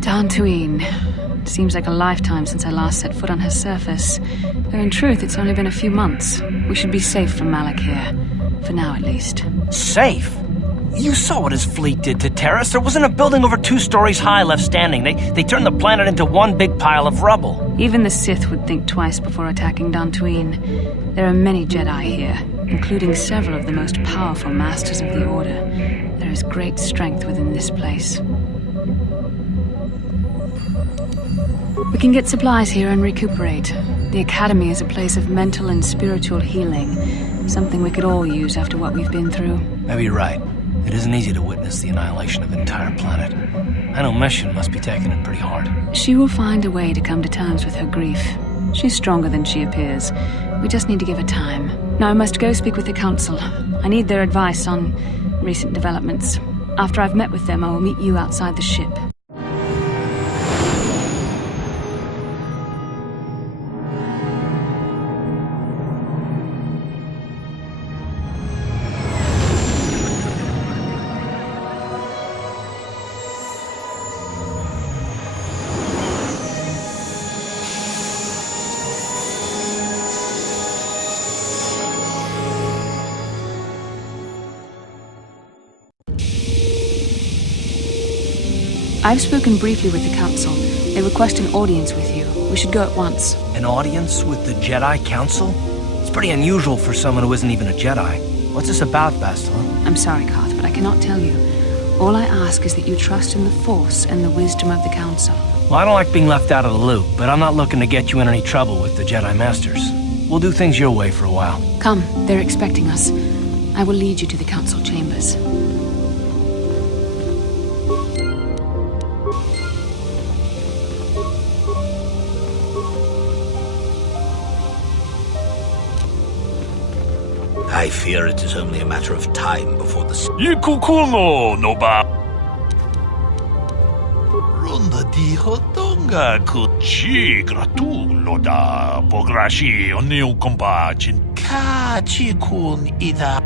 Dantooine. Seems like a lifetime since I last set foot on her surface. Though in truth, it's only been a few months. We should be safe from Malak here. For now, at least. Safe? You saw what his fleet did to Terrace. There wasn't a building over 2 stories high left standing. They turned the planet into one big pile of rubble. Even the Sith would think twice before attacking Dantooine. There are many Jedi here, including several of the most powerful masters of the Order. There is great strength within this place. We can get supplies here and recuperate. The Academy is a place of mental and spiritual healing. Something we could all use after what we've been through. Maybe you're right. It isn't easy to witness the annihilation of an entire planet. I know Mission must be taking it pretty hard. She will find a way to come to terms with her grief. She's stronger than she appears. We just need to give her time. Now I must go speak with the Council. I need their advice on recent developments. After I've met with them, I will meet you outside the ship. I've spoken briefly with the Council. They request an audience with you. We should go at once. An audience with the Jedi Council? It's pretty unusual for someone who isn't even a Jedi. What's this about, Bastila? I'm sorry, Carth, but I cannot tell you. All I ask is that you trust in the Force and the wisdom of the Council. Well, I don't like being left out of the loop, but I'm not looking to get you in any trouble with the Jedi Masters. We'll do things your way for a while. Come, they're expecting us. I will lead you to the Council chambers. I fear it is only a matter of time before the... Ikukuno noba. Ronda di hotonga kuchi gratulo da pograshi oniu komba chin kachikun ida.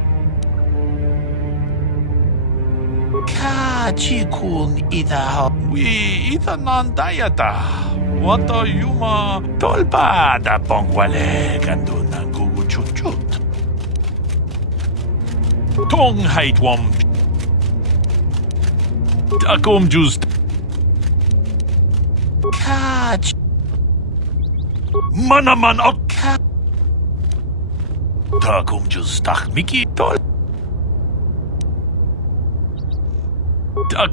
Kachikun ida. We ida nandayata. Wata yuma tolpa da pongwale ganduna gugu chuchut. Tong hate one. Takum just catch Manaman ok Takum just tak Mickey tol Tak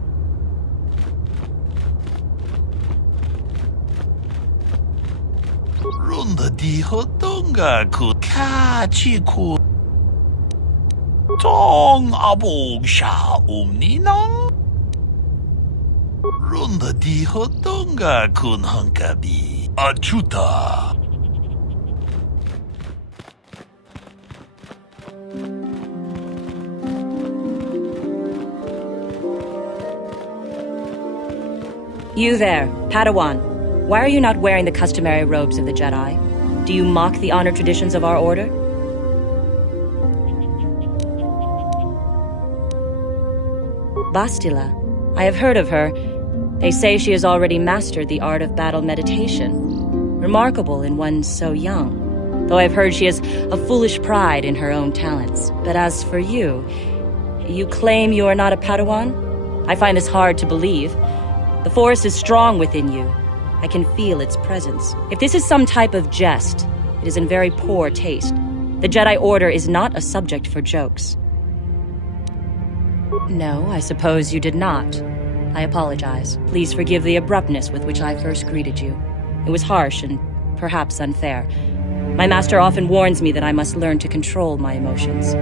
Runda di hotonga ku kachi ku Tong abog sha umninang Runda di hotonga kun hankabi achuta. You there, Padawan. Why are you not wearing the customary robes of the Jedi? Do you mock the honor traditions of our order? Bastila. I have heard of her. They say she has already mastered the art of battle meditation. Remarkable in one so young. Though I've heard she has a foolish pride in her own talents. But as for you, you claim you are not a Padawan? I find this hard to believe. The Force is strong within you. I can feel its presence. If this is some type of jest, it is in very poor taste. The Jedi Order is not a subject for jokes. No, I suppose you did not. I apologize. Please forgive the abruptness with which I first greeted you. It was harsh and perhaps unfair. My master often warns me that I must learn to control my emotions.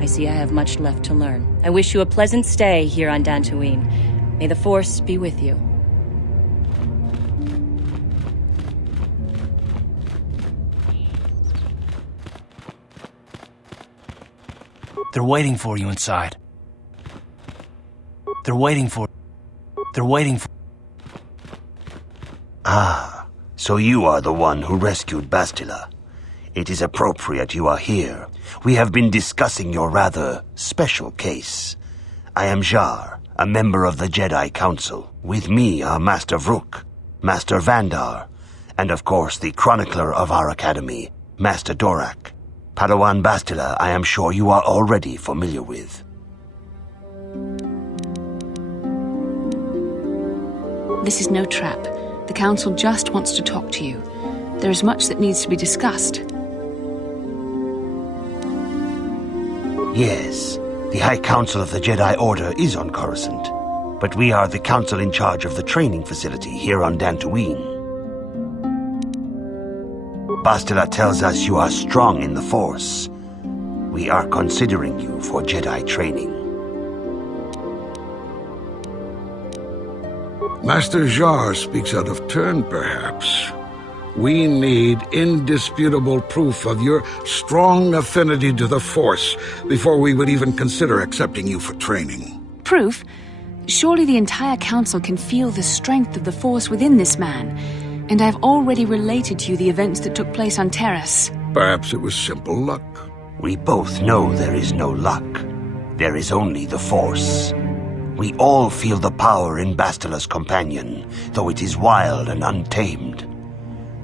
I see I have much left to learn. I wish you a pleasant stay here on Dantooine. May the Force be with you. They're waiting for you inside. They're waiting for... Ah, so you are the one who rescued Bastila. It is appropriate you are here. We have been discussing your rather special case. I am Jar, a member of the Jedi Council. With me are Master Vrook, Master Vandar, and of course the chronicler of our academy, Master Dorak. Padawan Bastila, I am sure you are already familiar with. This is no trap. The Council just wants to talk to you. There is much that needs to be discussed. Yes, the High Council of the Jedi Order is on Coruscant, but we are the council in charge of the training facility here on Dantooine. Bastila tells us you are strong in the Force. We are considering you for Jedi training. Master Jar speaks out of turn, perhaps. We need indisputable proof of your strong affinity to the Force before we would even consider accepting you for training. Proof? Surely the entire Council can feel the strength of the Force within this man, and I've already related to you the events that took place on Terrace. Perhaps it was simple luck. We both know there is no luck. There is only the Force. We all feel the power in Bastila's companion, though it is wild and untamed.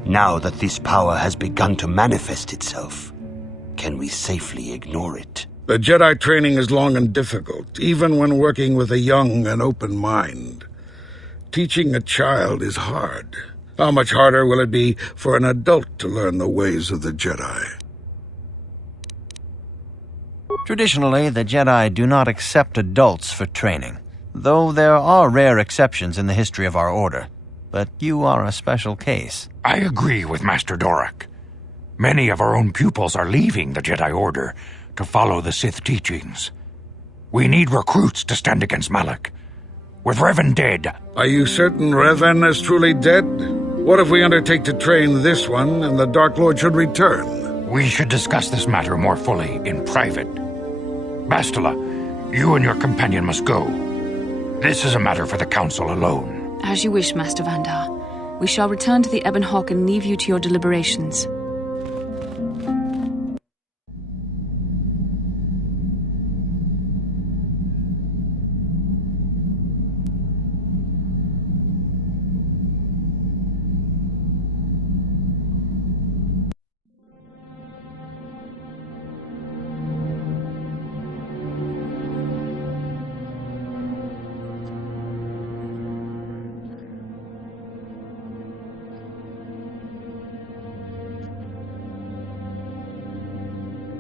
Now that this power has begun to manifest itself, can we safely ignore it? The Jedi training is long and difficult, even when working with a young and open mind. Teaching a child is hard. How much harder will it be for an adult to learn the ways of the Jedi? Traditionally, the Jedi do not accept adults for training, though there are rare exceptions in the history of our order. But you are a special case. I agree with Master Dorak. Many of our own pupils are leaving the Jedi Order to follow the Sith teachings. We need recruits to stand against Malak. With Revan dead... Are you certain Revan is truly dead? What if we undertake to train this one and the Dark Lord should return? We should discuss this matter more fully in private. Bastila, you and your companion must go. This is a matter for the Council alone. As you wish, Master Vandar. We shall return to the Ebon Hawk and leave you to your deliberations.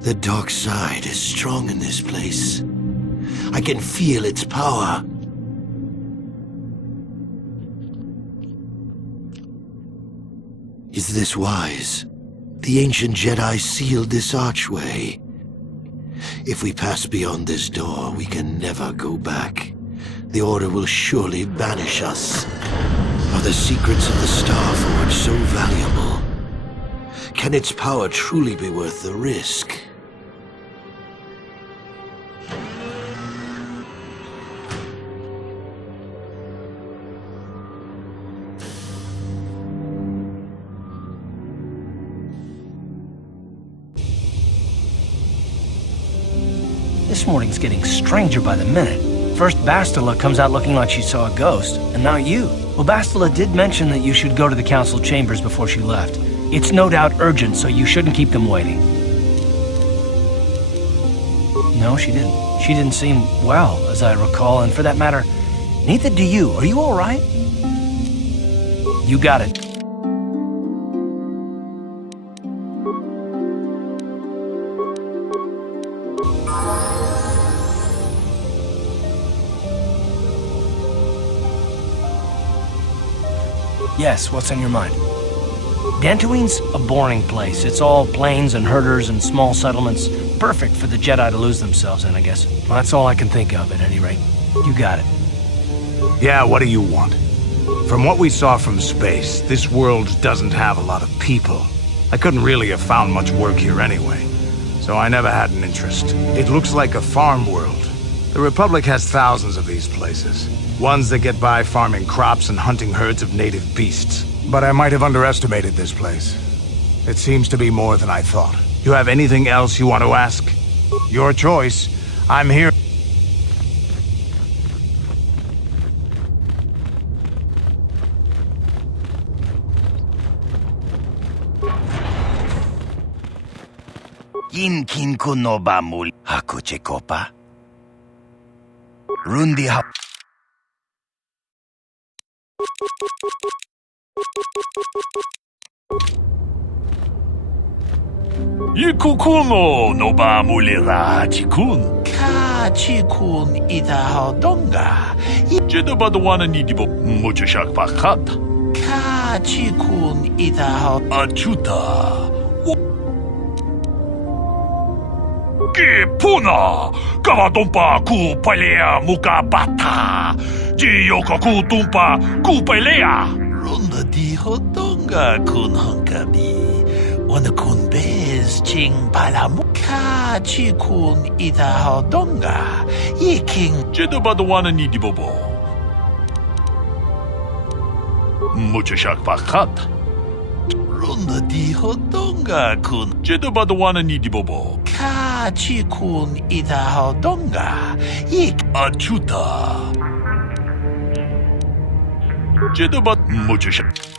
The dark side is strong in this place. I can feel its power. Is this wise? The ancient Jedi sealed this archway. If we pass beyond this door, we can never go back. The Order will surely banish us. Are the secrets of the Star Forge so valuable? Can its power truly be worth the risk? This morning's getting stranger by the minute. First Bastila comes out looking like she saw a ghost, and now you. Well, Bastila did mention that you should go to the council chambers before she left. It's no doubt urgent, so you shouldn't keep them waiting. No, she didn't. She didn't seem well, as I recall, and for that matter, neither do you. Are you all right? You got it. Yes, what's on your mind? Dantooine's a boring place. It's all plains and herders and small settlements. Perfect for the Jedi to lose themselves in, I guess. Well, that's all I can think of, at any rate. You got it. Yeah, what do you want? From what we saw from space, this world doesn't have a lot of people. I couldn't really have found much work here anyway, so I never had an interest. It looks like a farm world. The Republic has thousands of these places. Ones that get by farming crops and hunting herds of native beasts. But I might have underestimated this place. It seems to be more than I thought. You have anything else you want to ask? Your choice. I'm here. Inkin kuno ba muli ako chekopa? Rundi ha. Ikukuno no ba mulira chikun. Ka chikun ida hodonga. Jeda Padawan ni dibo muchashak pakat. Ka chikun ida ho achuta. Puna, Kavatumpa ku palea muka bata. Jioka ku tumpa ku palea. Runda di hodonga kun hunkabi. Wana kun bez ching palamu. Ka chi kun ida hodonga. Yiking. Jeda Padawan ni dibobo. Muchashak pakat. Runda di hodonga kun. Jeda Padawan ni dibobo. Ka chi kun ida hodonga. Yik achuta. Jeda Pad muchashak.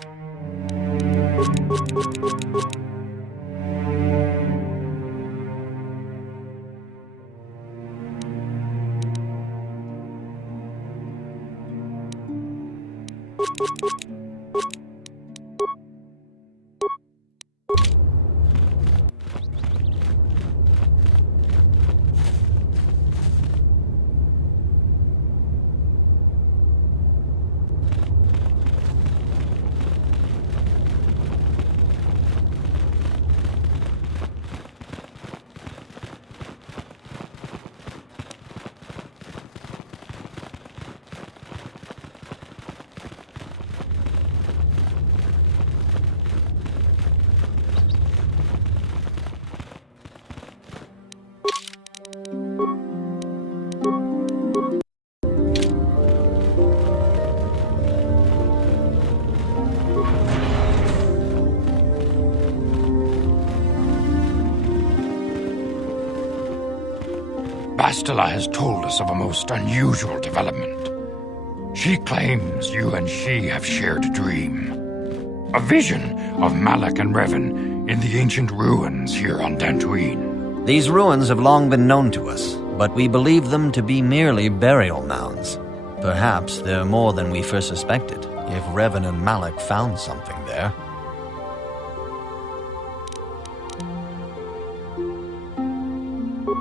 Bastila has told us of a most unusual development. She claims you and she have shared a dream. A vision of Malak and Revan in the ancient ruins here on Dantooine. These ruins have long been known to us, but we believe them to be merely burial mounds. Perhaps they're more than we first suspected, if Revan and Malak found something there.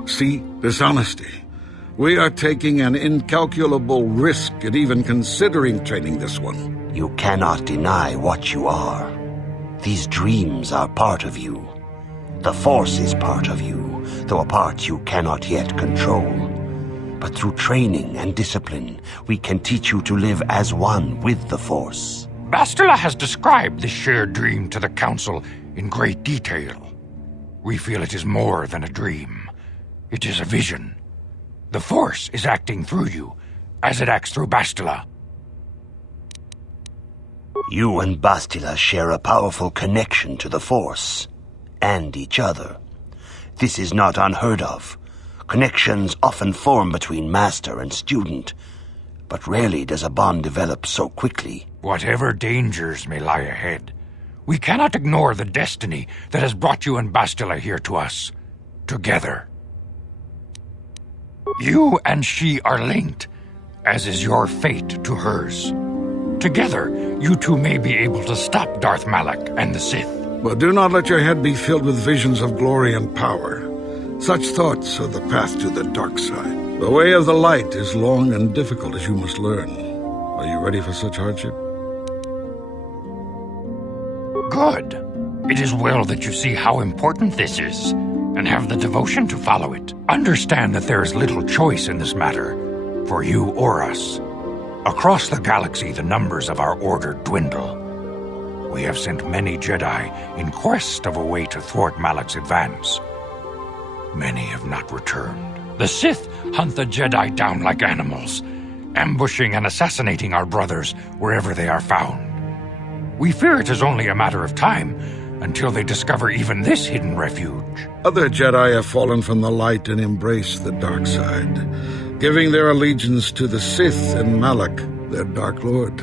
See, dishonesty. We are taking an incalculable risk at even considering training this one. You cannot deny what you are. These dreams are part of you. The Force is part of you, though a part you cannot yet control. But through training and discipline, we can teach you to live as one with the Force. Bastila has described this shared dream to the Council in great detail. We feel it is more than a dream. It is a vision. The Force is acting through you, as it acts through Bastila. You and Bastila share a powerful connection to the Force, and each other. This is not unheard of. Connections often form between master and student, but rarely does a bond develop so quickly. Whatever dangers may lie ahead, we cannot ignore the destiny that has brought you and Bastila here to us, together. You and she are linked, as is your fate to hers. Together, you two may be able to stop Darth Malak and the Sith. But do not let your head be filled with visions of glory and power. Such thoughts are the path to the dark side. The way of the light is long and difficult, as you must learn. Are you ready for such hardship? Good. It is well that you see how important this is, and have the devotion to follow it. Understand that there is little choice in this matter, for you or us. Across the galaxy, the numbers of our order dwindle. We have sent many Jedi in quest of a way to thwart Malak's advance. Many have not returned. The Sith hunt the Jedi down like animals, ambushing and assassinating our brothers wherever they are found. We fear it is only a matter of time until they discover even this hidden refuge. Other Jedi have fallen from the light and embraced the dark side, giving their allegiance to the Sith and Malak, their Dark Lord.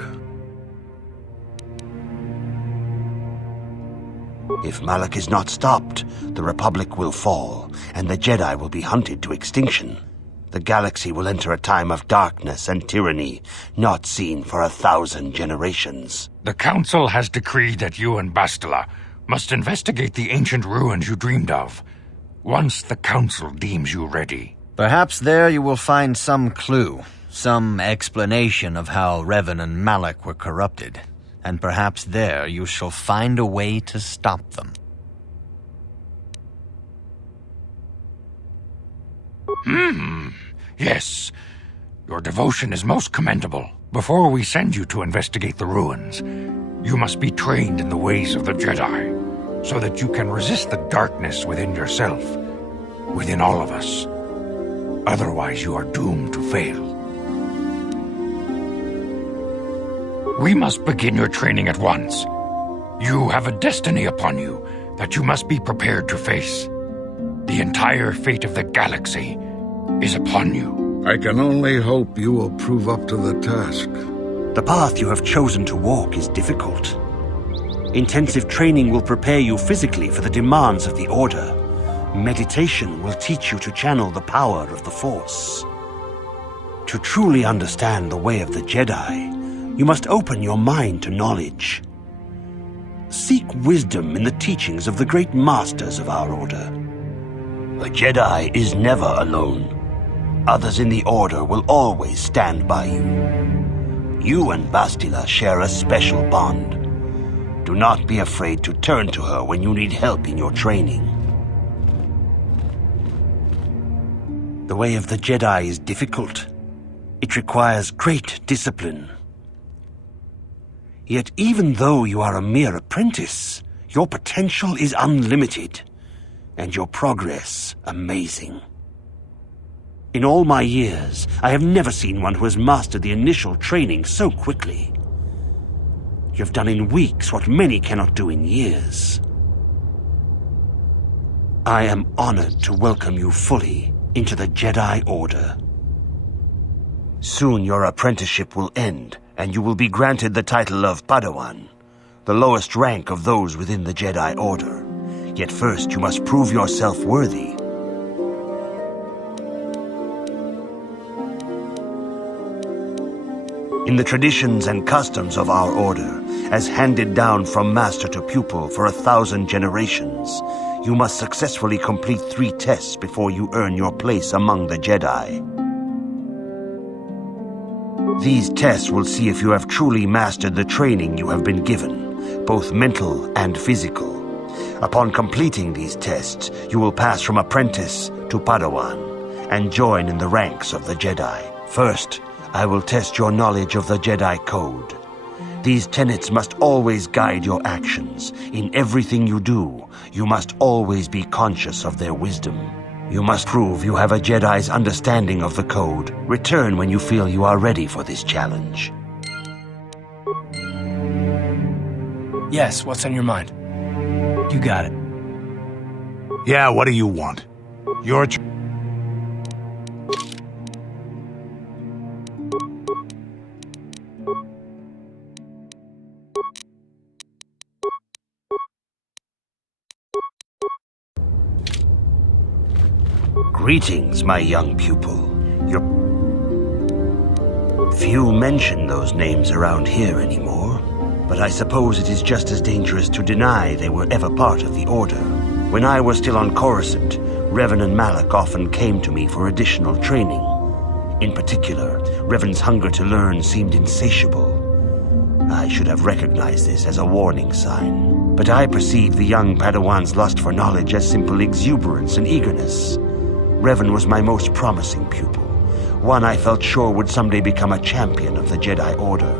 If Malak is not stopped, the Republic will fall, and the Jedi will be hunted to extinction. The galaxy will enter a time of darkness and tyranny, not seen for 1,000 generations. The Council has decreed that you and Bastila must investigate the ancient ruins you dreamed of, once the Council deems you ready. Perhaps there you will find some clue, some explanation of how Revan and Malak were corrupted, and perhaps there you shall find a way to stop them. Yes. Your devotion is most commendable. Before we send you to investigate the ruins, you must be trained in the ways of the Jedi, so that you can resist the darkness within yourself, within all of us. Otherwise, you are doomed to fail. We must begin your training at once. You have a destiny upon you that you must be prepared to face. The entire fate of the galaxy is upon you. I can only hope you will prove up to the task. The path you have chosen to walk is difficult. Intensive training will prepare you physically for the demands of the Order. Meditation will teach you to channel the power of the Force. To truly understand the way of the Jedi, you must open your mind to knowledge. Seek wisdom in the teachings of the great masters of our Order. A Jedi is never alone. Others in the Order will always stand by you. You and Bastila share a special bond. Do not be afraid to turn to her when you need help in your training. The way of the Jedi is difficult. It requires great discipline. Yet even though you are a mere apprentice, your potential is unlimited, and your progress amazing. In all my years, I have never seen one who has mastered the initial training so quickly. You have done in weeks what many cannot do in years. I am honored to welcome you fully into the Jedi Order. Soon your apprenticeship will end, and you will be granted the title of Padawan, the lowest rank of those within the Jedi Order. Yet first you must prove yourself worthy. In the traditions and customs of our Order, as handed down from master to pupil for 1,000 generations, you must successfully complete 3 tests before you earn your place among the Jedi. These tests will see if you have truly mastered the training you have been given, both mental and physical. Upon completing these tests, you will pass from apprentice to Padawan and join in the ranks of the Jedi. First, I will test your knowledge of the Jedi Code. These tenets must always guide your actions. In everything you do, you must always be conscious of their wisdom. You must prove you have a Jedi's understanding of the Code. Return when you feel you are ready for this challenge. Yes, what's on your mind? You got it. Yeah, what do you want? Your Greetings, my young pupil. Few mention those names around here anymore, but I suppose it is just as dangerous to deny they were ever part of the Order. When I was still on Coruscant, Revan and Malak often came to me for additional training. In particular, Revan's hunger to learn seemed insatiable. I should have recognized this as a warning sign, but I perceived the young Padawan's lust for knowledge as simple exuberance and eagerness. Revan was my most promising pupil, one I felt sure would someday become a champion of the Jedi Order.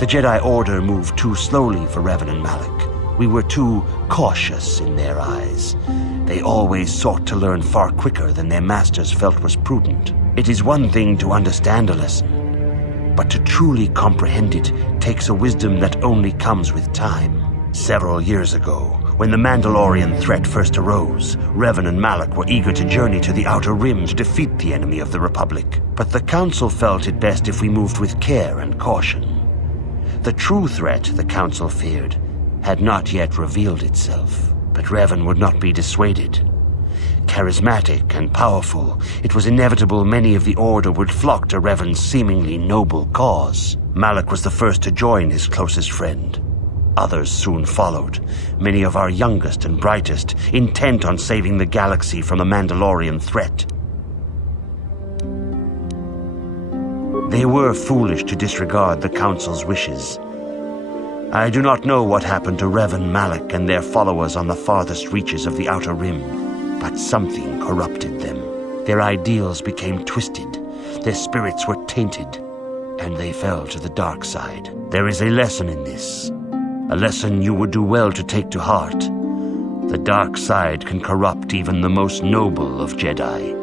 The Jedi Order moved too slowly for Revan and Malak. We were too cautious in their eyes. They always sought to learn far quicker than their masters felt was prudent. It is one thing to understand a lesson, but to truly comprehend it takes a wisdom that only comes with time. Several years ago, when the Mandalorian Threat first arose, Revan and Malak were eager to journey to the Outer Rim to defeat the enemy of the Republic. But the Council felt it best if we moved with care and caution. The true threat the Council feared had not yet revealed itself, but Revan would not be dissuaded. Charismatic and powerful, it was inevitable many of the Order would flock to Revan's seemingly noble cause. Malak was the first to join his closest friend. Others soon followed, many of our youngest and brightest, intent on saving the galaxy from the Mandalorian Threat. They were foolish to disregard the Council's wishes. I do not know what happened to Revan, Malak, and their followers on the farthest reaches of the Outer Rim, but something corrupted them. Their ideals became twisted, their spirits were tainted, and they fell to the dark side. There is a lesson in this. A lesson you would do well to take to heart. The dark side can corrupt even the most noble of Jedi.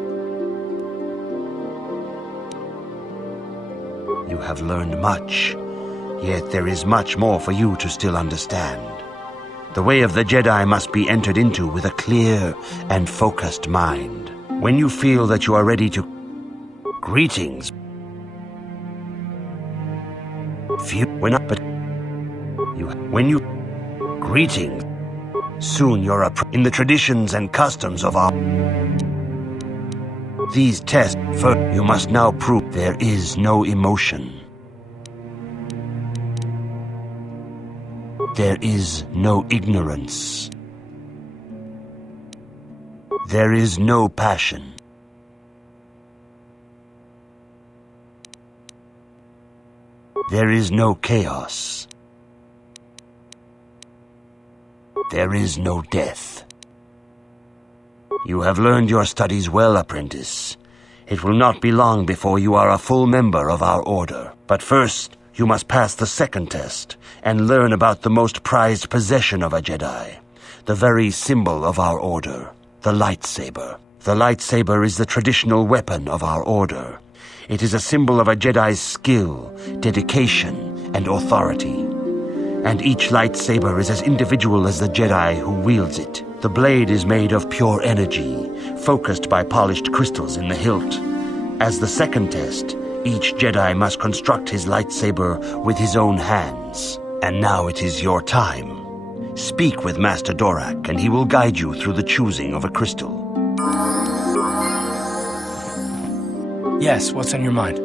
You have learned much, yet there is much more for you to still understand. The way of the Jedi must be entered into with a clear and focused mind. When you feel that you are ready to... Greetings. Greetings. Soon you're in the traditions and customs of our... These tests, you must now prove there is no emotion. There is no ignorance. There is no passion. There is no chaos. There is no death. You have learned your studies well, apprentice. It will not be long before you are a full member of our order. But first, you must pass the second test and learn about the most prized possession of a Jedi, the very symbol of our order, the lightsaber. The lightsaber is the traditional weapon of our order. It is a symbol of a Jedi's skill, dedication, and authority. And each lightsaber is as individual as the Jedi who wields it. The blade is made of pure energy, focused by polished crystals in the hilt. As the second test, each Jedi must construct his lightsaber with his own hands. And now it is your time. Speak with Master Dorak, and he will guide you through the choosing of a crystal. Yes, what's on your mind?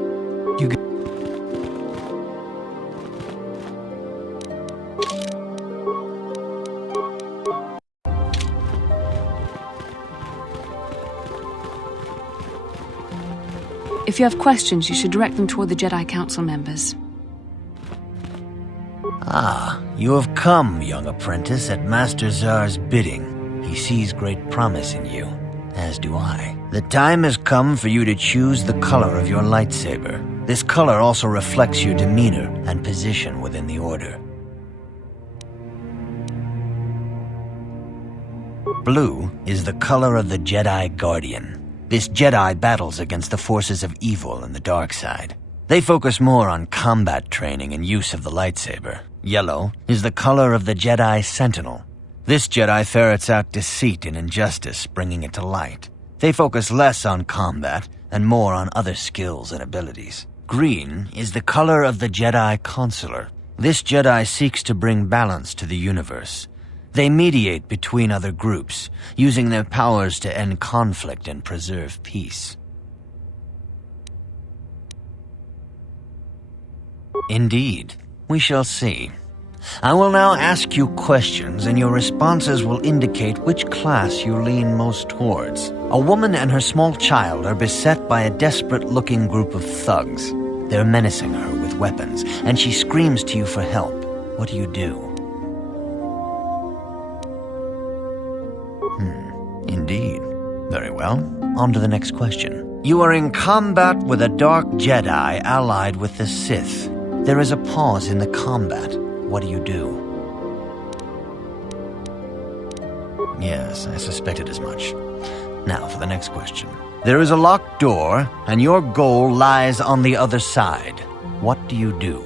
If you have questions, you should direct them toward the Jedi Council members. Ah, you have come, young apprentice, at Master Zar's bidding. He sees great promise in you, as do I. The time has come for you to choose the color of your lightsaber. This color also reflects your demeanor and position within the Order. Blue is the color of the Jedi Guardian. This Jedi battles against the forces of evil and the dark side. They focus more on combat training and use of the lightsaber. Yellow is the color of the Jedi Sentinel. This Jedi ferrets out deceit and injustice, bringing it to light. They focus less on combat and more on other skills and abilities. Green is the color of the Jedi Counselor. This Jedi seeks to bring balance to the universe. They mediate between other groups, using their powers to end conflict and preserve peace. Indeed, we shall see. I will now ask you questions, and your responses will indicate which class you lean most towards. A woman and her small child are beset by a desperate-looking group of thugs. They're menacing her with weapons, and she screams to you for help. What do you do? Indeed. Very well. On to the next question. You are in combat with a dark Jedi allied with the Sith. There is a pause in the combat. What do you do? Yes, I suspected as much. Now for the next question. There is a locked door, and your goal lies on the other side. What do you do?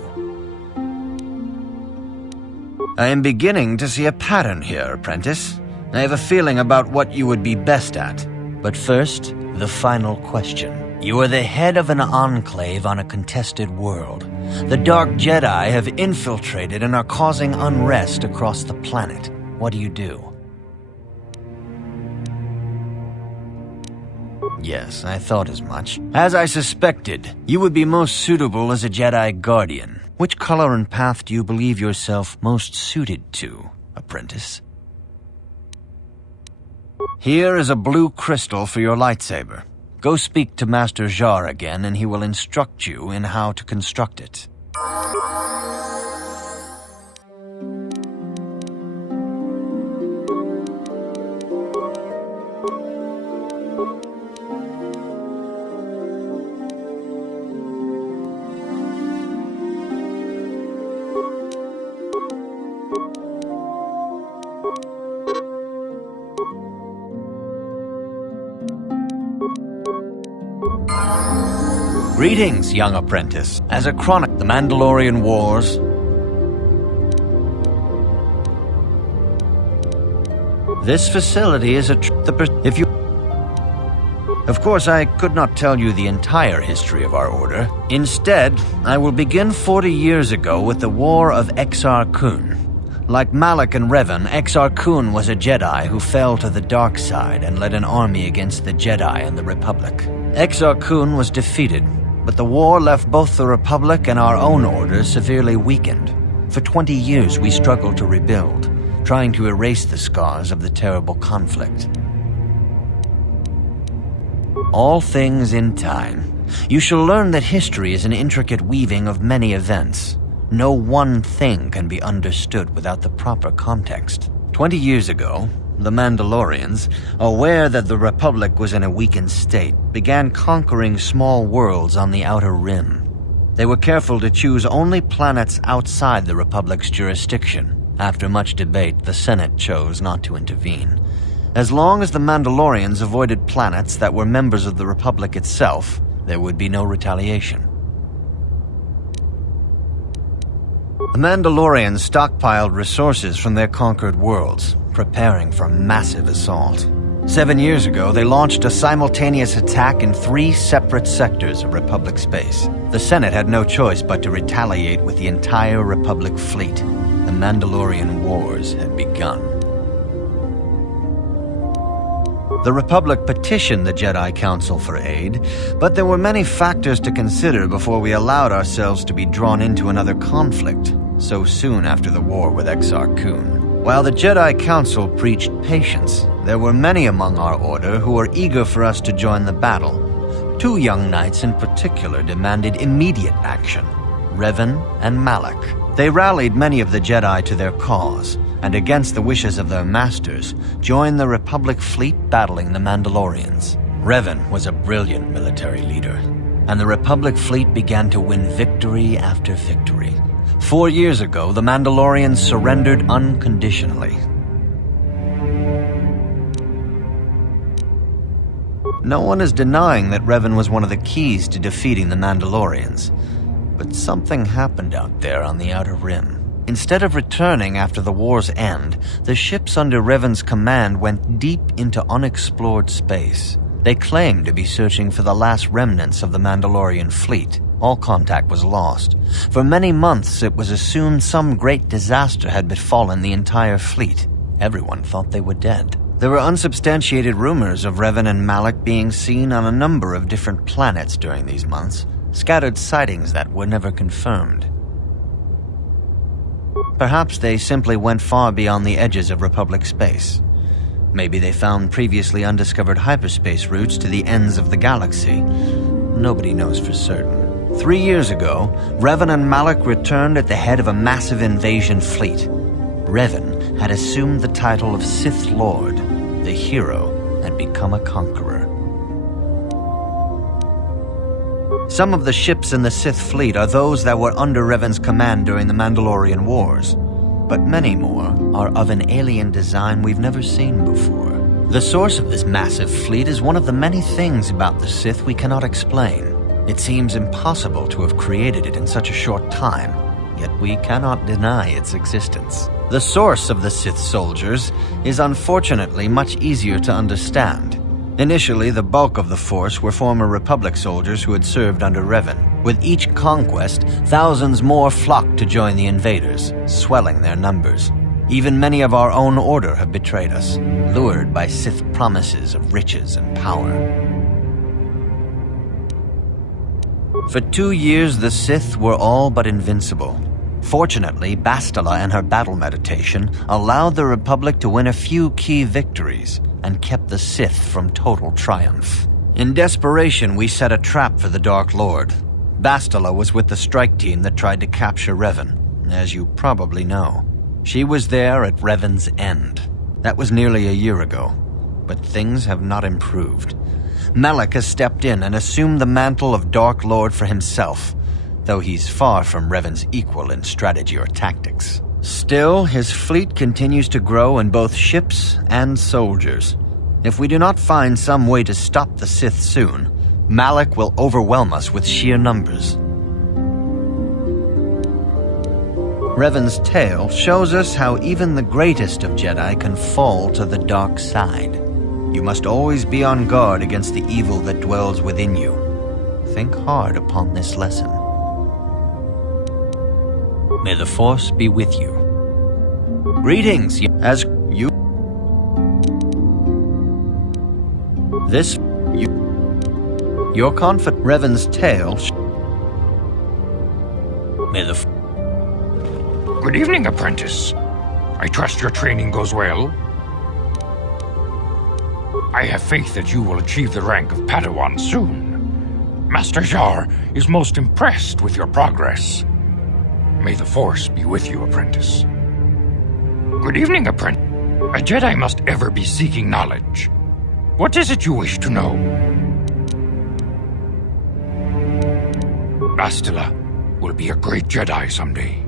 I am beginning to see a pattern here, apprentice. I have a feeling about what you would be best at. But first, the final question. You are the head of an enclave on a contested world. The Dark Jedi have infiltrated and are causing unrest across the planet. What do you do? Yes, I thought as much. As I suspected, you would be most suitable as a Jedi Guardian. Which color and path do you believe yourself most suited to, apprentice? Here is a blue crystal for your lightsaber. Go speak to Master Jar again, and he will instruct you in how to construct it. Greetings, young apprentice. As a chronic, the Mandalorian Wars. This facility is if you... Of course, I could not tell you the entire history of our order. Instead, I will begin 40 years ago with the War of Exar Kun. Like Malak and Revan, Exar Kun was a Jedi who fell to the dark side and led an army against the Jedi and the Republic. Exar Kun was defeated, but the war left both the Republic and our own order severely weakened. For 20 years we struggled to rebuild, trying to erase the scars of the terrible conflict. All things in time. You shall learn that history is an intricate weaving of many events. No one thing can be understood without the proper context. 20 years ago, the Mandalorians, aware that the Republic was in a weakened state, began conquering small worlds on the Outer Rim. They were careful to choose only planets outside the Republic's jurisdiction. After much debate, the Senate chose not to intervene. As long as the Mandalorians avoided planets that were members of the Republic itself, there would be no retaliation. The Mandalorians stockpiled resources from their conquered worlds, preparing for massive assault. 7 years ago, they launched a simultaneous attack in 3 separate sectors of Republic space. The Senate had no choice but to retaliate with the entire Republic fleet. The Mandalorian Wars had begun. The Republic petitioned the Jedi Council for aid, but there were many factors to consider before we allowed ourselves to be drawn into another conflict, so soon after the war with Exar Kun. While the Jedi Council preached patience, there were many among our order who were eager for us to join the battle. 2 young knights in particular demanded immediate action, Revan and Malak. They rallied many of the Jedi to their cause, and against the wishes of their masters, joined the Republic fleet battling the Mandalorians. Revan was a brilliant military leader, and the Republic fleet began to win victory after victory. 4 years ago, the Mandalorians surrendered unconditionally. No one is denying that Revan was one of the keys to defeating the Mandalorians. But something happened out there on the Outer Rim. Instead of returning after the war's end, the ships under Revan's command went deep into unexplored space. They claimed to be searching for the last remnants of the Mandalorian fleet. All contact was lost. For many months, it was assumed some great disaster had befallen the entire fleet. Everyone thought they were dead. There were unsubstantiated rumors of Revan and Malak being seen on a number of different planets during these months, scattered sightings that were never confirmed. Perhaps they simply went far beyond the edges of Republic space. Maybe they found previously undiscovered hyperspace routes to the ends of the galaxy. Nobody knows for certain. 3 years ago, Revan and Malak returned at the head of a massive invasion fleet. Revan had assumed the title of Sith Lord. The hero had become a conqueror. Some of the ships in the Sith fleet are those that were under Revan's command during the Mandalorian Wars, but many more are of an alien design we've never seen before. The source of this massive fleet is one of the many things about the Sith we cannot explain. It seems impossible to have created it in such a short time. yet we cannot deny its existence. The source of the Sith soldiers is unfortunately much easier to understand. Initially, the bulk of the force were former Republic soldiers who had served under Revan. With each conquest, thousands more flocked to join the invaders, swelling their numbers. Even many of our own order have betrayed us, lured by Sith promises of riches and power. For 2 years, the Sith were all but invincible. Fortunately, Bastila and her battle meditation allowed the Republic to win a few key victories and kept the Sith from total triumph. In desperation, we set a trap for the Dark Lord. Bastila was with the strike team that tried to capture Revan, as you probably know. She was there at Revan's end. That was nearly a year ago, but things have not improved. Malak has stepped in and assumed the mantle of Dark Lord for himself, though he's far from Revan's equal in strategy or tactics. Still, his fleet continues to grow in both ships and soldiers. If we do not find some way to stop the Sith soon, Malak will overwhelm us with sheer numbers. Revan's tale shows us how even the greatest of Jedi can fall to the dark side. You must always be on guard against the evil that dwells within you. Think hard upon this lesson. May the Force be with you. Greetings, as you... This... you... Your confident Revan's tale... May the... Good evening, apprentice. I trust your training goes well. I have faith that you will achieve the rank of Padawan soon. Master Jar is most impressed with your progress. May the Force be with you, apprentice. Good evening, apprentice. A Jedi must ever be seeking knowledge. What is it you wish to know? Bastila will be a great Jedi someday.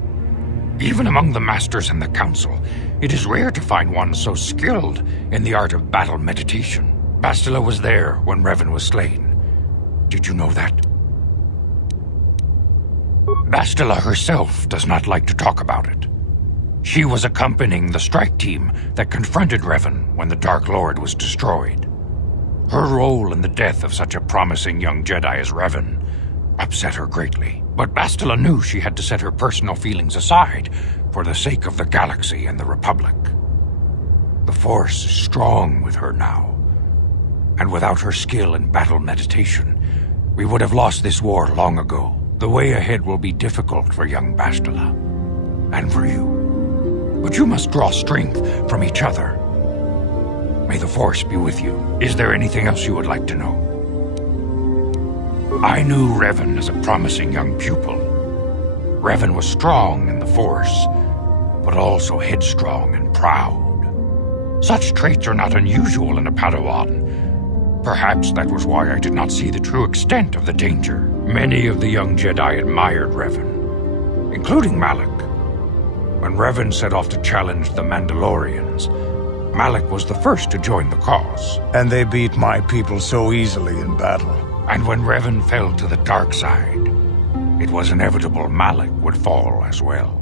Even among the Masters and the Council, it is rare to find one so skilled in the art of battle meditation. Bastila was there when Revan was slain. Did you know that? Bastila herself does not like to talk about it. She was accompanying the strike team that confronted Revan when the Dark Lord was destroyed. Her role in the death of such a promising young Jedi as Revan upset her greatly. But Bastila knew she had to set her personal feelings aside for the sake of the galaxy and the Republic. The Force is strong with her now, and without her skill in battle meditation, we would have lost this war long ago. The way ahead will be difficult for young Bastila, and for you. But you must draw strength from each other. May the Force be with you. Is there anything else you would like to know? I knew Revan as a promising young pupil. Revan was strong in the Force, but also headstrong and proud. Such traits are not unusual in a Padawan. Perhaps that was why I did not see the true extent of the danger. Many of the young Jedi admired Revan, including Malak. When Revan set off to challenge the Mandalorians, Malak was the first to join the cause. And they beat my people so easily in battle. And when Revan fell to the dark side, it was inevitable Malak would fall as well.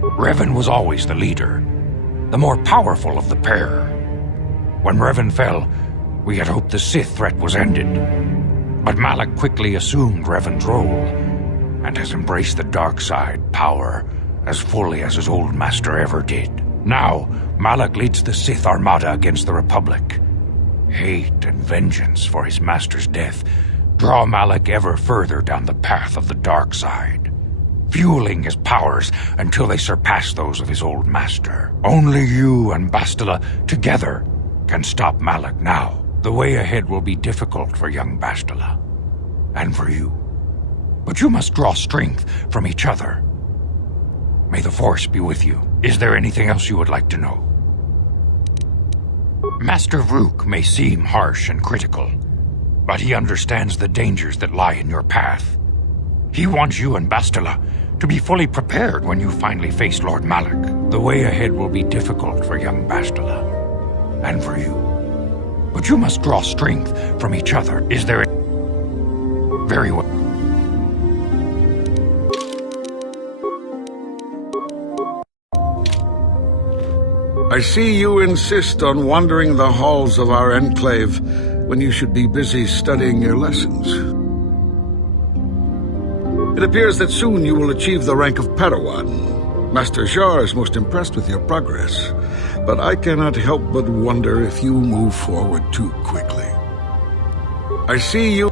Revan was always the leader, the more powerful of the pair. When Revan fell, we had hoped the Sith threat was ended. But Malak quickly assumed Revan's role, and has embraced the dark side power as fully as his old master ever did. Now, Malak leads the Sith Armada against the Republic. Hate and vengeance for his master's death draw Malak ever further down the path of the dark side, fueling his powers until they surpass those of his old master. Only you and Bastila together can stop Malak now. The way ahead will be difficult for young Bastila, and for you. But you must draw strength from each other. May the Force be with you. Is there anything else you would like to know? Master Vrook may seem harsh and critical, but he understands the dangers that lie in your path. He wants you and Bastila to be fully prepared when you finally face Lord Malak. The way ahead will be difficult for young Bastila, and for you. But you must draw strength from each other. Is there... Very well. I see you insist on wandering the halls of our enclave when you should be busy studying your lessons. It appears that soon you will achieve the rank of Padawan. Master Jar is most impressed with your progress, but I cannot help but wonder if you move forward too quickly. I see you...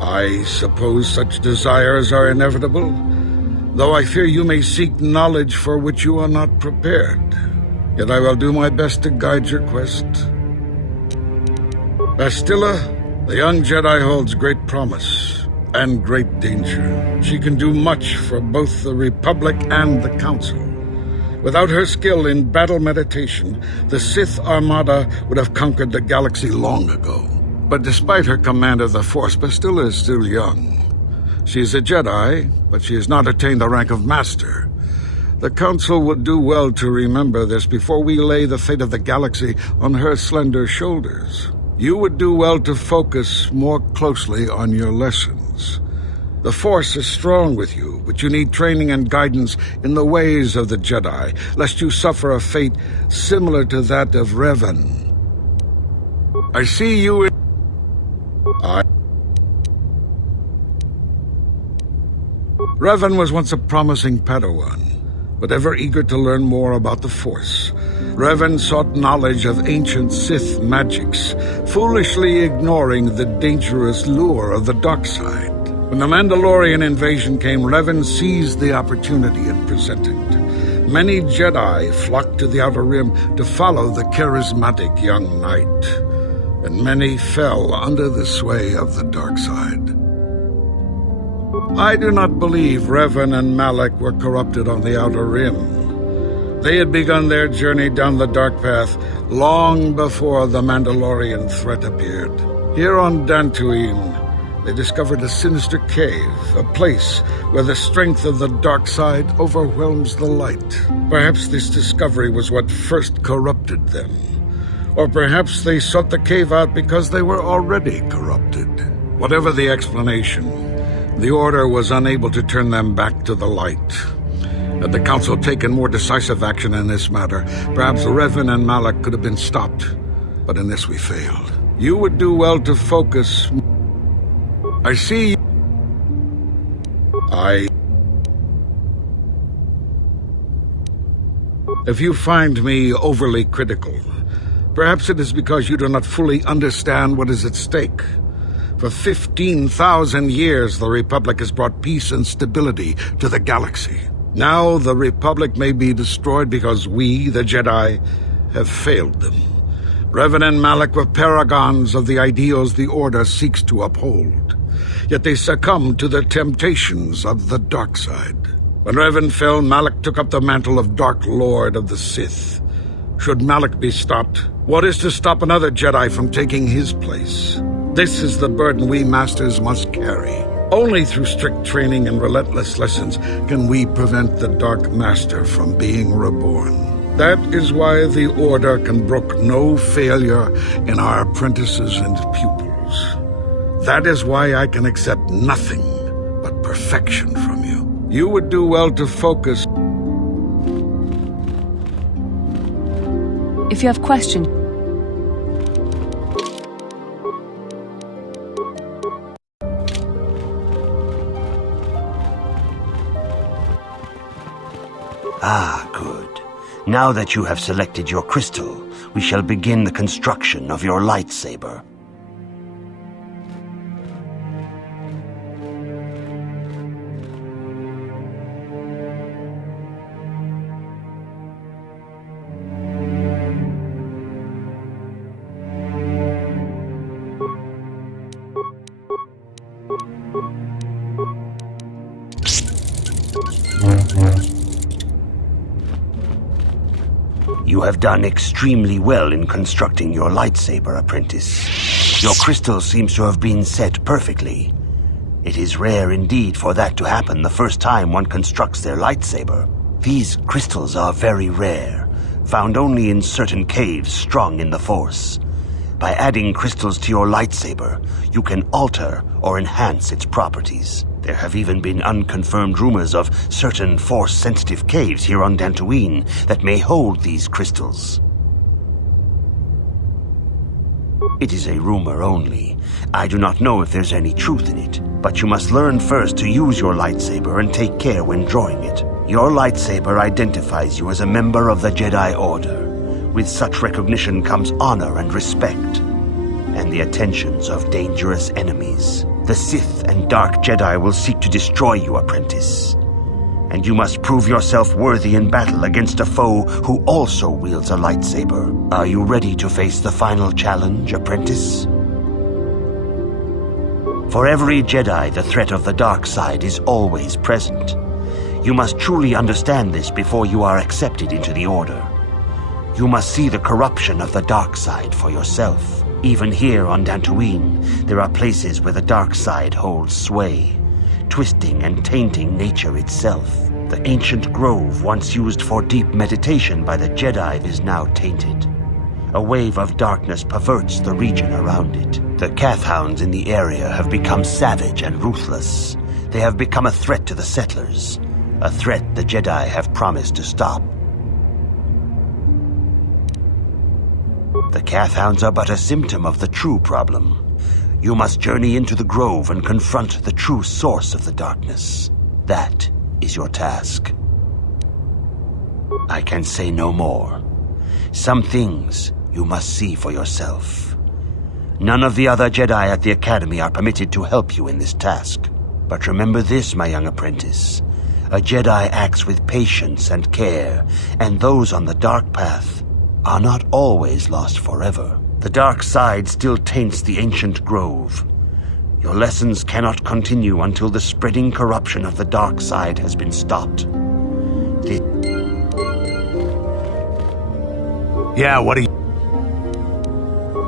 I suppose such desires are inevitable, though I fear you may seek knowledge for which you are not prepared. Yet I will do my best to guide your quest. Bastila, the young Jedi holds great promise and great danger. She can do much for both the Republic and the Council. Without her skill in battle meditation, the Sith Armada would have conquered the galaxy long ago. But despite her command of the Force, Bastila is still young. She is a Jedi, but she has not attained the rank of Master. The Council would do well to remember this before we lay the fate of the galaxy on her slender shoulders. You would do well to focus more closely on your lessons. The Force is strong with you, but you need training and guidance in the ways of the Jedi, lest you suffer a fate similar to that of Revan. I see you in... Revan was once a promising Padawan, but ever eager to learn more about the Force. Revan sought knowledge of ancient Sith magics, foolishly ignoring the dangerous lure of the dark side. When the Mandalorian invasion came, Revan seized the opportunity it presented. Many Jedi flocked to the Outer Rim to follow the charismatic young knight, and many fell under the sway of the dark side. I do not believe Revan and Malak were corrupted on the Outer Rim. They had begun their journey down the dark path long before the Mandalorian Threat appeared. Here on Dantooine, they discovered a sinister cave, a place where the strength of the dark side overwhelms the light. Perhaps this discovery was what first corrupted them. Or perhaps they sought the cave out because they were already corrupted. Whatever the explanation, the Order was unable to turn them back to the light. Had the Council taken more decisive action in this matter, perhaps Revan and Malak could have been stopped. But in this we failed. You would do well to focus... I see... If you find me overly critical, perhaps it is because you do not fully understand what is at stake. For 15,000 years, the Republic has brought peace and stability to the galaxy. Now the Republic may be destroyed because we, the Jedi, have failed them. Revan and Malak were paragons of the ideals the Order seeks to uphold. Yet they succumbed to the temptations of the dark side. When Revan fell, Malak took up the mantle of Dark Lord of the Sith. Should Malak be stopped, what is to stop another Jedi from taking his place? This is the burden we Masters must carry. Only through strict training and relentless lessons can we prevent the Dark Master from being reborn. That is why the Order can brook no failure in our apprentices and pupils. That is why I can accept nothing but perfection from you. You would do well to focus. If you have questions... Ah, good. Now that you have selected your crystal, we shall begin the construction of your lightsaber. You have done extremely well in constructing your lightsaber, apprentice. Your crystal seems to have been set perfectly. It is rare indeed for that to happen the first time one constructs their lightsaber. These crystals are very rare, found only in certain caves strong in the Force. By adding crystals to your lightsaber, you can alter or enhance its properties. There have even been unconfirmed rumors of certain Force-sensitive caves here on Dantooine that may hold these crystals. It is a rumor only. I do not know if there's any truth in it, but you must learn first to use your lightsaber and take care when drawing it. Your lightsaber identifies you as a member of the Jedi Order. With such recognition comes honor and respect, and the attentions of dangerous enemies. The Sith and Dark Jedi will seek to destroy you, apprentice. And you must prove yourself worthy in battle against a foe who also wields a lightsaber. Are you ready to face the final challenge, apprentice? For every Jedi, the threat of the dark side is always present. You must truly understand this before you are accepted into the Order. You must see the corruption of the dark side for yourself. Even here on Dantooine, there are places where the dark side holds sway, twisting and tainting nature itself. The ancient grove once used for deep meditation by the Jedi is now tainted. A wave of darkness perverts the region around it. The Kathhounds in the area have become savage and ruthless. They have become a threat to the settlers, a threat the Jedi have promised to stop. The Kathhounds are but a symptom of the true problem. You must journey into the grove and confront the true source of the darkness. That is your task. I can say no more. Some things you must see for yourself. None of the other Jedi at the Academy are permitted to help you in this task. But remember this, my young apprentice. A Jedi acts with patience and care, and those on the dark path are not always lost forever. The dark side still taints the ancient grove. Your lessons cannot continue until the spreading corruption of the dark side has been stopped. Yeah, what do you...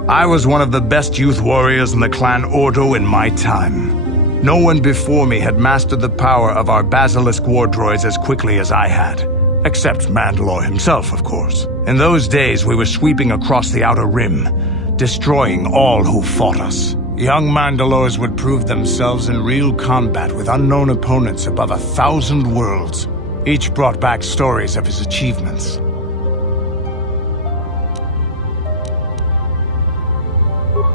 I was one of the best youth warriors in the clan Ordo in my time. No one before me had mastered the power of our basilisk war droids as quickly as I had. Except Mandalore himself, of course. In those days, we were sweeping across the Outer Rim, destroying all who fought us. Young Mandalores would prove themselves in real combat with unknown opponents above 1,000 worlds. Each brought back stories of his achievements.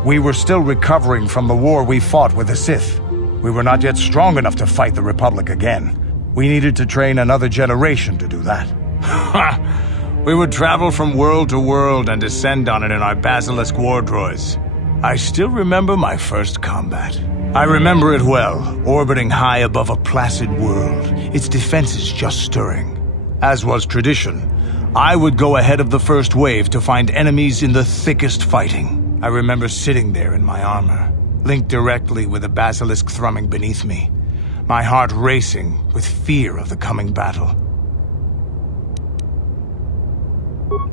We were still recovering from the war we fought with the Sith. We were not yet strong enough to fight the Republic again. We needed to train another generation to do that. We would travel from world to world and descend on it in our basilisk war droids. I still remember my first combat. I remember it well, orbiting high above a placid world, its defenses just stirring. As was tradition, I would go ahead of the first wave to find enemies in the thickest fighting. I remember sitting there in my armor, linked directly with the basilisk thrumming beneath me, my heart racing with fear of the coming battle.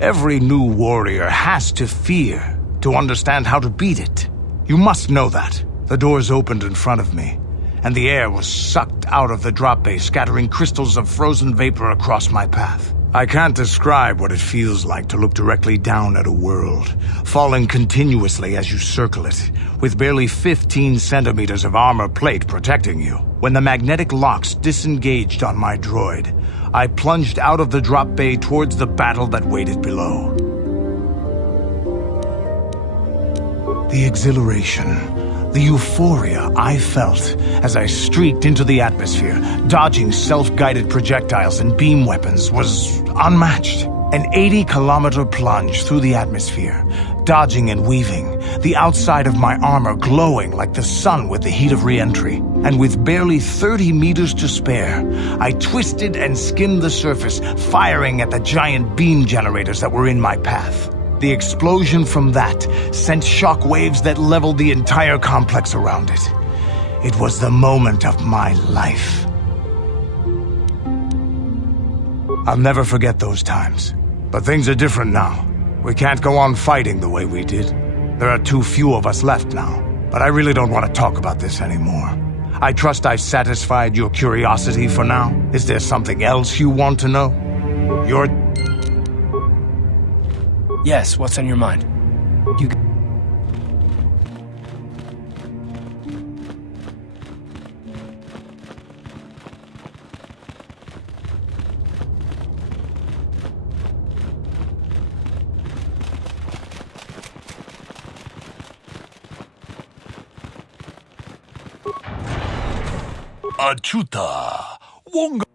Every new warrior has to fear to understand how to beat it. You must know that. The doors opened in front of me, and the air was sucked out of the drop bay, scattering crystals of frozen vapor across my path. I can't describe what it feels like to look directly down at a world, falling continuously as you circle it, with barely 15 centimeters of armor plate protecting you. When the magnetic locks disengaged on my droid, I plunged out of the drop bay towards the battle that waited below. The exhilaration, the euphoria I felt as I streaked into the atmosphere, dodging self-guided projectiles and beam weapons, was unmatched. An 80-kilometer plunge through the atmosphere, dodging and weaving, the outside of my armor glowing like the sun with the heat of re-entry. And with barely 30 meters to spare, I twisted and skimmed the surface, firing at the giant beam generators that were in my path. The explosion from that sent shock waves that leveled the entire complex around it. It was the moment of my life. I'll never forget those times. But things are different now. We can't go on fighting the way we did. There are too few of us left now. But I really don't want to talk about this anymore. I trust I've satisfied your curiosity for now. Is there something else you want to know? Yes, what's on your mind? You... Achuta. Wonga.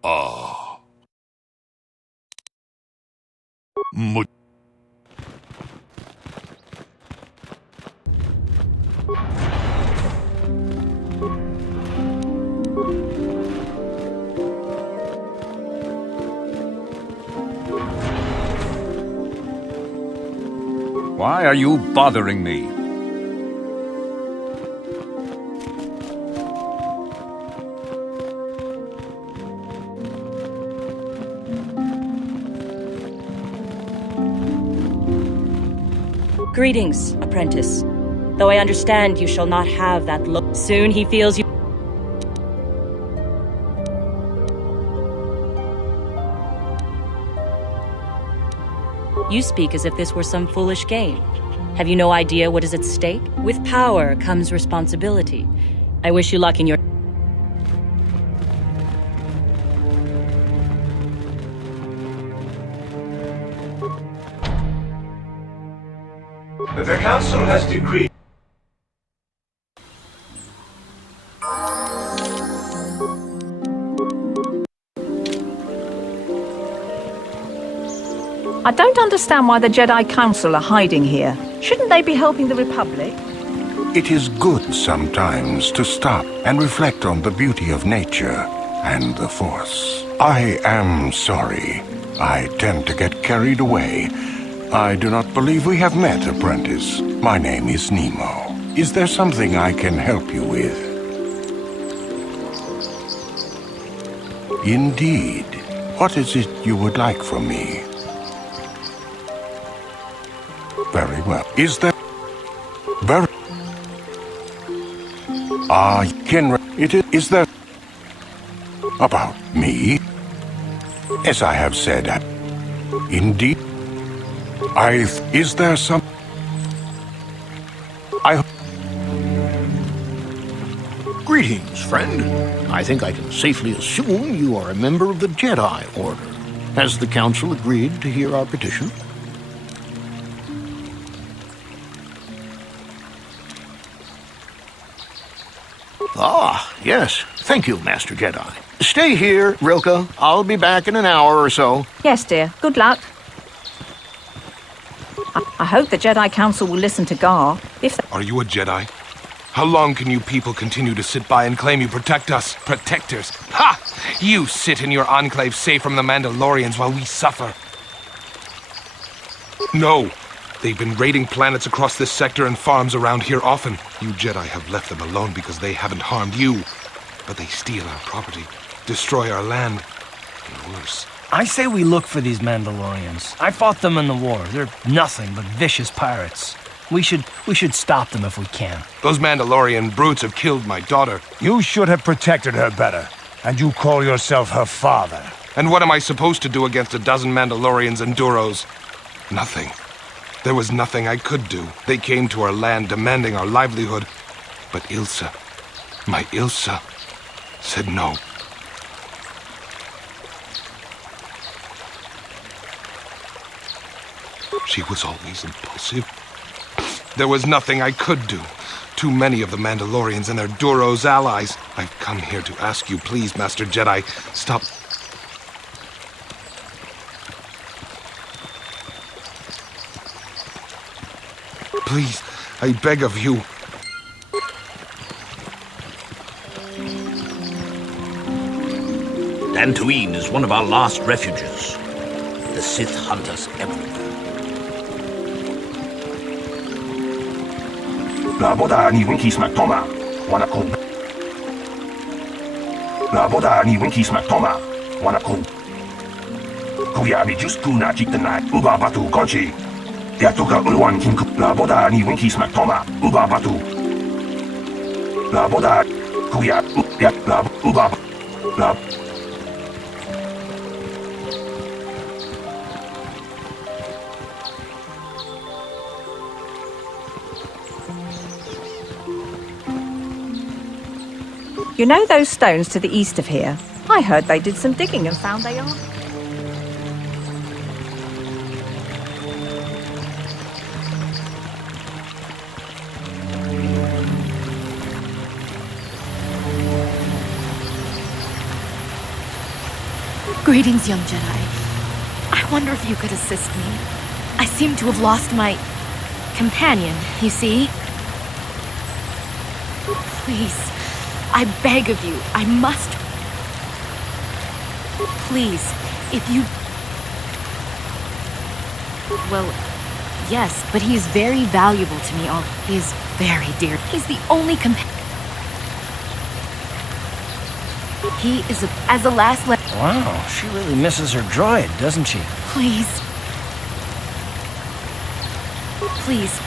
Why are you bothering me? Greetings, apprentice. Though I understand you shall not have that look. Soon he feels you. You speak as if this were some foolish game. Have you no idea what is at stake? With power comes responsibility. I wish you luck in your... The council has decreed. I don't understand why the Jedi Council are hiding here. Shouldn't they be helping the Republic? It is good sometimes to stop and reflect on the beauty of nature and the Force. I am sorry. I tend to get carried away. I do not believe we have met, apprentice. My name is Nemo. Is there something I can help you with? Indeed. What is it you would like from me? Very well. Is there... Very... Is there... About me? As I have said, indeed... Is there some... Greetings, friend. I think I can safely assume you are a member of the Jedi Order. Has the Council agreed to hear our petition? Ah, yes. Thank you, Master Jedi. Stay here, Rilka. I'll be back in an hour or so. Yes, dear. Good luck. I hope the Jedi Council will listen to Gar. Are you a Jedi? How long can you people continue to sit by and claim you protect us? Protectors? Ha! You sit in your enclave safe from the Mandalorians while we suffer. No! They've been raiding planets across this sector and farms around here often. You Jedi have left them alone because they haven't harmed you. But they steal our property, destroy our land, and worse. I say we look for these Mandalorians. I fought them in the war. They're nothing but vicious pirates. We should stop them if we can. Those Mandalorian brutes have killed my daughter. You should have protected her better. And you call yourself her father. And what am I supposed to do against a dozen Mandalorians and Duros? Nothing. There was nothing I could do. They came to our land demanding our livelihood. But Ilsa, my Ilsa, said no. She was always impulsive. There was nothing I could do. Too many of the Mandalorians and their Duros allies. I've come here to ask you, please, Master Jedi, stop. Please, I beg of you. Dantooine is one of our last refuges. The Sith hunt us everywhere. Labodani Winky Smack Toma. Wanaku. Labodani Winky Smack Toma. Wanaku. Kuyabi just kuna jitana. Uba batu konchi. Yatuka Ulwan Kinku. Labodani Winky Smack Toma. Uba batu. Laboda. Kuya. Lab. Uba. Lab. You know those stones to the east of here? I heard they did some digging and found they are. Greetings, young Jedi. I wonder if you could assist me. I seem to have lost my companion, you see? Please, I beg of you, I must... Please, if you... Well, yes, but he is very valuable to me. He is very dear. He's the only companion... He is as a last... Wow, she really misses her droid, doesn't she? Please. Please.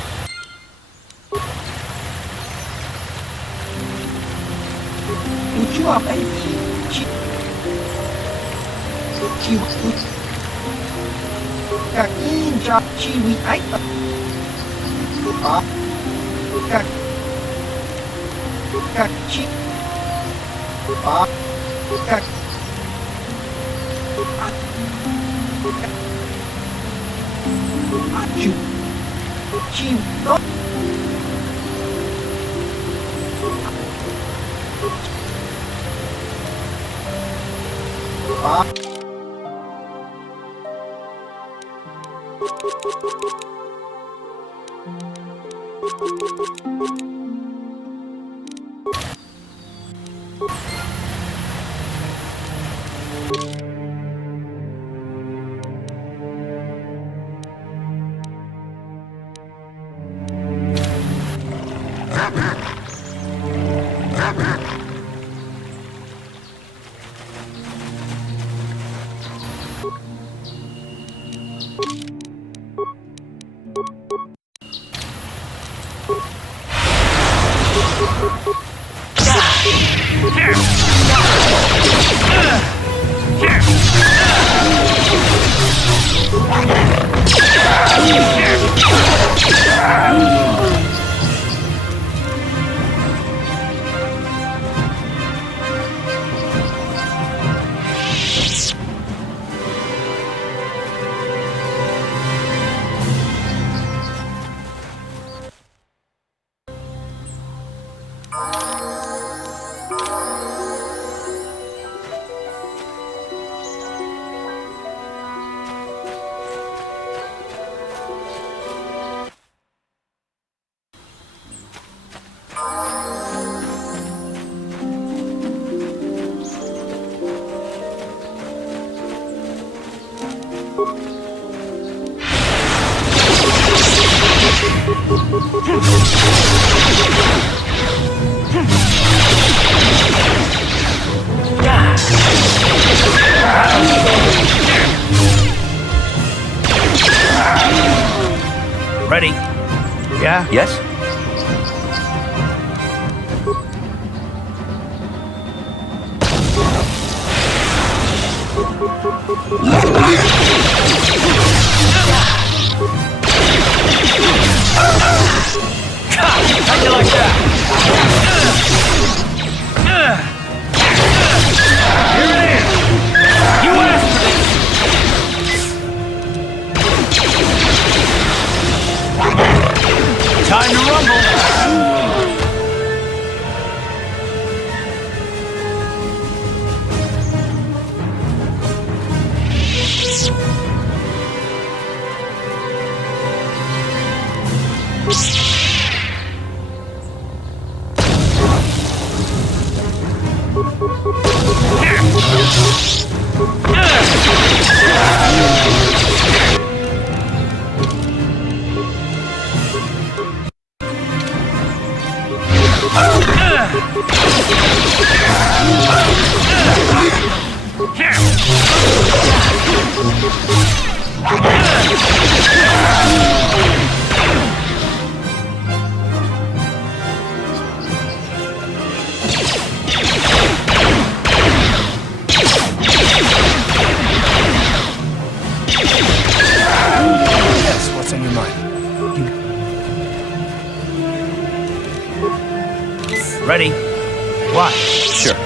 Ready? Yeah? Yes? How'd you like that? Here it is! You asked for this! Time to rumble! Yes, what's on your mind? Ready? What? Sure.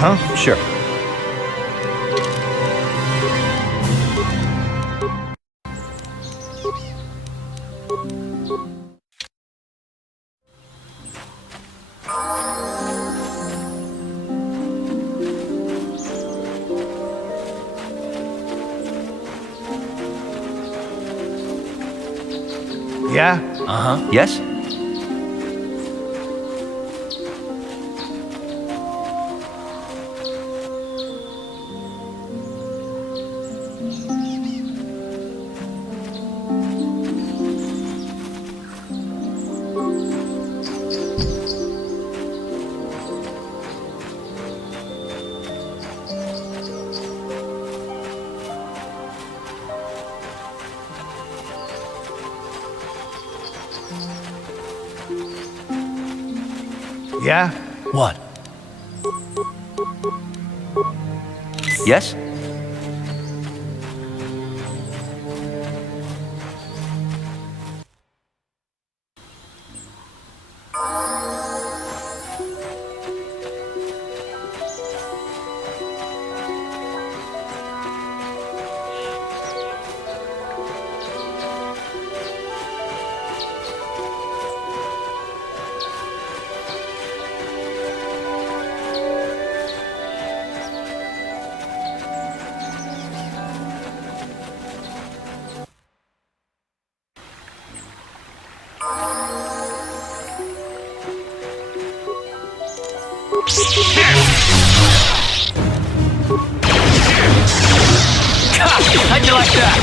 huh? Sure. Yeah? Uh-huh. Yes? Yeah? What? Yes? How'd you like that?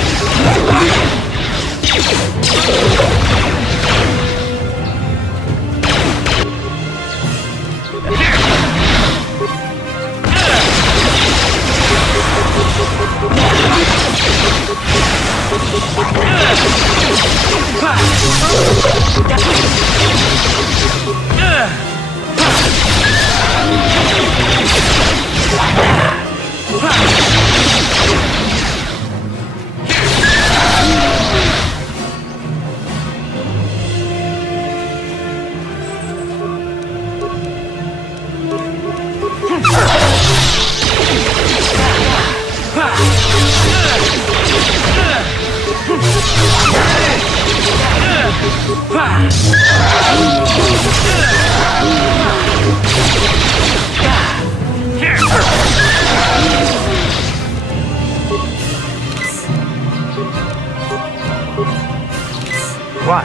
What?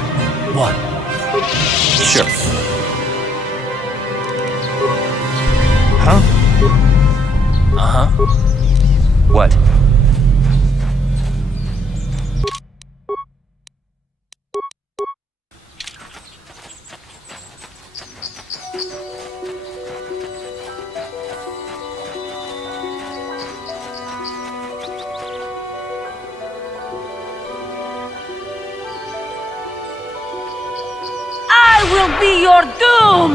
What? Sure. Huh? Uh-huh. What? I will be your doom!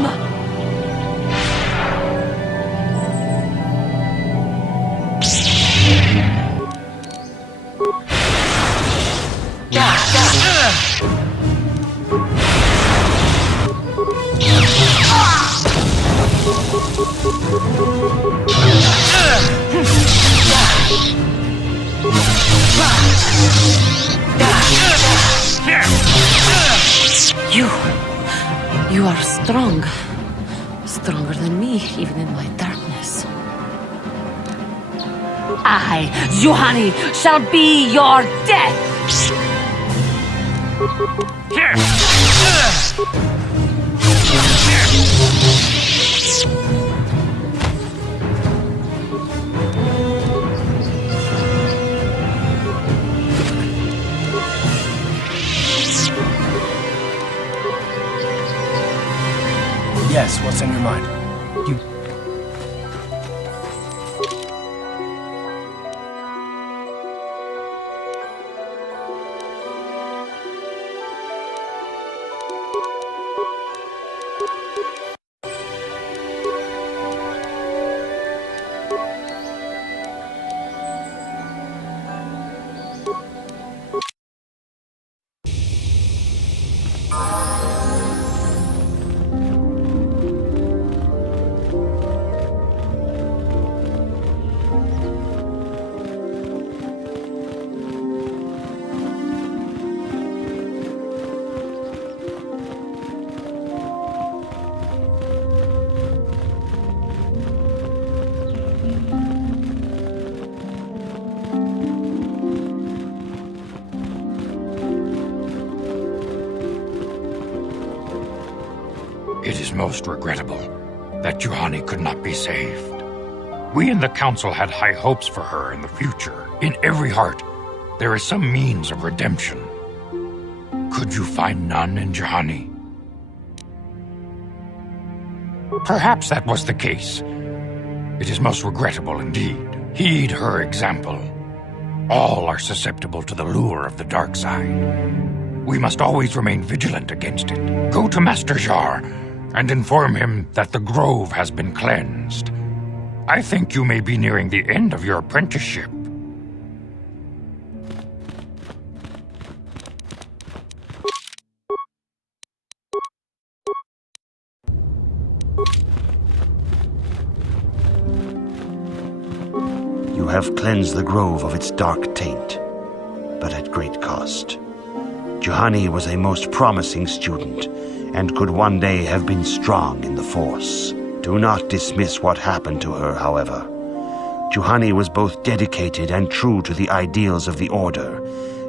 You are strong. Stronger than me, even in my darkness. I, Juhani, shall be your death! Yes, what's on your mind? You... It is most regrettable that Juhani could not be saved. We in the Council had high hopes for her in the future. In every heart, there is some means of redemption. Could you find none in Juhani? Perhaps that was the case. It is most regrettable indeed. Heed her example. All are susceptible to the lure of the dark side. We must always remain vigilant against it. Go to Master Jar and inform him that the grove has been cleansed. I think you may be nearing the end of your apprenticeship. You have cleansed the grove of its dark taint, but at great cost. Juhani was a most promising student, and could one day have been strong in the Force. Do not dismiss what happened to her, however. Juhani was both dedicated and true to the ideals of the Order,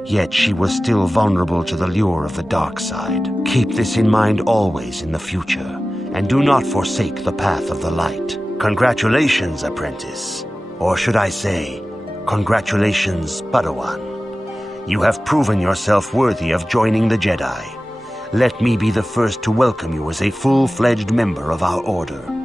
yet she was still vulnerable to the lure of the dark side. Keep this in mind always in the future, and do not forsake the path of the light. Congratulations, apprentice. Or should I say, congratulations, Padawan. You have proven yourself worthy of joining the Jedi. Let me be the first to welcome you as a full-fledged member of our Order.